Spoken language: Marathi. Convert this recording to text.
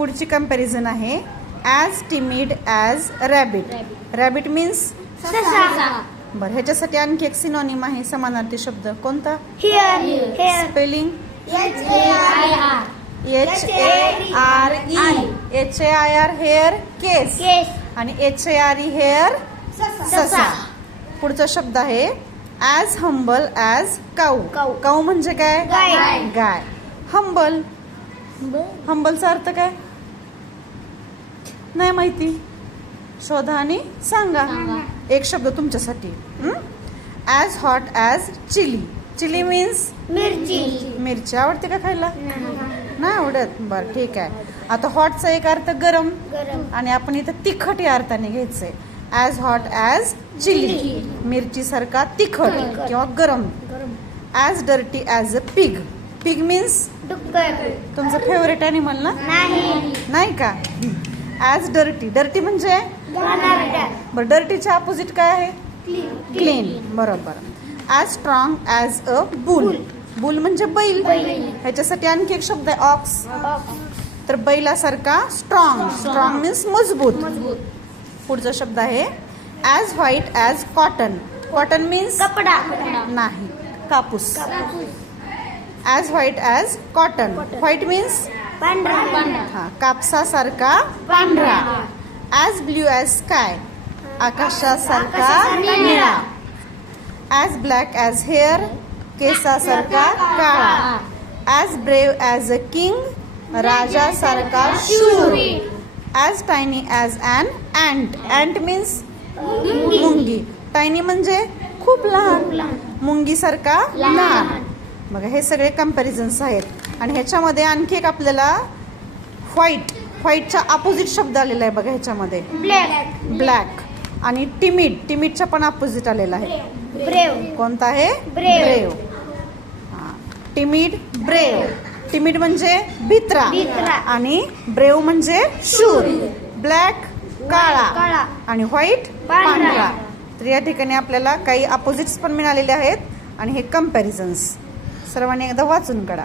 पुढची कंपॅरिझन आहे as timid as rabbit. Rabbit means बरं, ह्याच्यासाठी आणखी एक सिनोनिम आहे समानार्थी शब्द. कोणता? स्पेलिंग HARE हेअर केस आणि HARE हेअर ससा. पुढचा शब्द आहे ॲज हंबल ॲज काऊ. काऊ म्हणजे काय? गाय. हंबल, हंबलचा अर्थ काय नाही माहिती? शोधा आणि सांगा. एक शब्द तुमच्यासाठी. As hot as chilli. Chilli means मिरची. मिरची. आवडते का खायला? नाही आवडत. बरं ठीक आहे. आता हॉटचा एक अर्थ गरम आणि आपण इथं तिखट या अर्थाने घ्यायचंय. ॲज हॉट ॲज चिली, मिरची सारखा तिखट किंवा गरम. As dirty as a pig. Pig means तुमचं फेवरेट ॲनिमल ना? नाही का? As dirty. डर्टी म्हणजे बरं, डर्टीच्या अपोजिट काय आहे? क्लीन. बरोबर. As strong as a bull. Boule म्हणजे बैल. ह्याच्यासाठी आणखी एक शब्द आहे ऑक्स. तर बैलासारखा स्ट्रॉंग. स्ट्रॉंग मीन्स मजबूत. पुढचा शब्द आहे as white as cotton. Cotton means कपडा नाही, कापूस. As white as cotton. White means हा, कापसासारखा पांढरा. As blue as sky. आकाशासारखा निळा. As black as hair. केसासारखा काळा. As brave as a king. राजासारखा शूर. As tiny as an ant. Ant means मुंगी. टायनी म्हणजे खूप लहान, मुंगीसारखा लहान. बघा, हे सगळे कंपॅरिझन्स आहेत. आणि ह्याच्यामध्ये आणखी एक आपल्याला व्हाईट. व्हाईटचा अपोजिट शब्द आलेला आहे बघा ह्याच्यामध्ये. ब्लॅक. आणि टिमिड. टिमिडच्या पण अपोजिट आलेला आहे. कोणता आहे? ब्रेव. Timid, brave. टिमिड म्हणजे भित्रा आणि ब्रेव म्हणजे शूर. ब्लॅक काळा आणि व्हाईट पांढरा. तर या ठिकाणी आपल्याला काही अपोजिट्स पण मिळालेले आहेत आणि हे कंपॅरिझन्स सर्वांनी एकदा वाचून काढा.